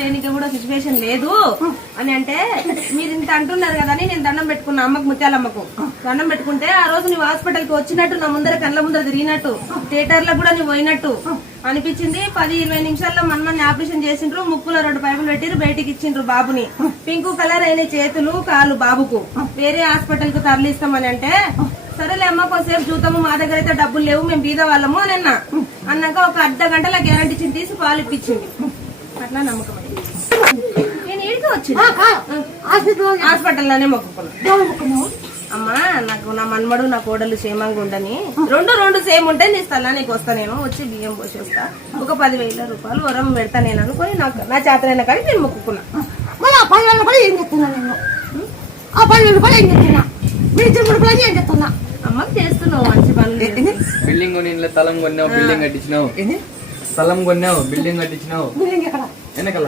చేయడానికి కూడా సిచ్యువేషన్ లేదు అని అంటే మీరు ఇంత అంటున్నారు కదా అని నేను దండం పెట్టుకున్నా అమ్మకు, ముత్యాలమ్మకు దండం పెట్టుకుంటే ఆ రోజు నువ్వు హాస్పిటల్ కి వచ్చినట్టు, నా ముందర కళ్ళ ముందర తిరిగినట్టు, థియేటర్ లో కూడా నువ్వు పోయినట్టు అనిపించింది. 10-20 నిమిషాల్లో మన్నని ఆపరేషన్ చేసిండ్రు, ముక్కులో 2 పైపులు పెట్టిరు, బయటికి ఇచ్చిండ్రు బాబుని. పింక్ కలర్ అయిన చేతులు కాళ్ళు బాబుకు. వేరే హాస్పిటల్ కు తరలిస్తామని అంటే సరేలే అమ్మ కొంతసేపు చూద్దాము, మా దగ్గర అయితే డబ్బులు లేవు, మేము బీద వాళ్ళము అని అన్నాక ఒక అర్ధ గంటల గ్యారంటీ ఇచ్చింది, తీసి పాలు ఇప్పించింది. అట్లా నమ్మకం నేను ఈడికి వచ్చింది హాస్పిటల్ లోనే మొక్కుకున్నా. అమ్మా నాకు నా మన్మడు నా కోడలు క్షేమంగా ఉండని, రెండు సేమ్ ఉంటే నీ స్థలానికి వస్తా, నేను వచ్చి బియ్యం పోసి వస్తా, ఒక 10,000 రూపాయలు వరం పెడతా నేను అనుకుని నాకు నా చేతనైనా కానీ నేను మొక్కుకున్నా. ఆ పనులను కూడా ఏం చెప్తున్నా నేను, ఆ పనులను కూడా ఏం చెప్తున్నా, మీ తిరుగుడు కూడా ఏం చెప్తున్నా. అమ్మకి చేస్తున్నావు మంచి పనులు. బిల్డింగ్ కొని స్థలం కొన్నావు, బిల్డింగ్ కట్టించినావు, స్థలం కొన్నావు, బిల్డింగ్ కట్టించినావు, బిల్డింగ్ ఎక్కడ వెనకాల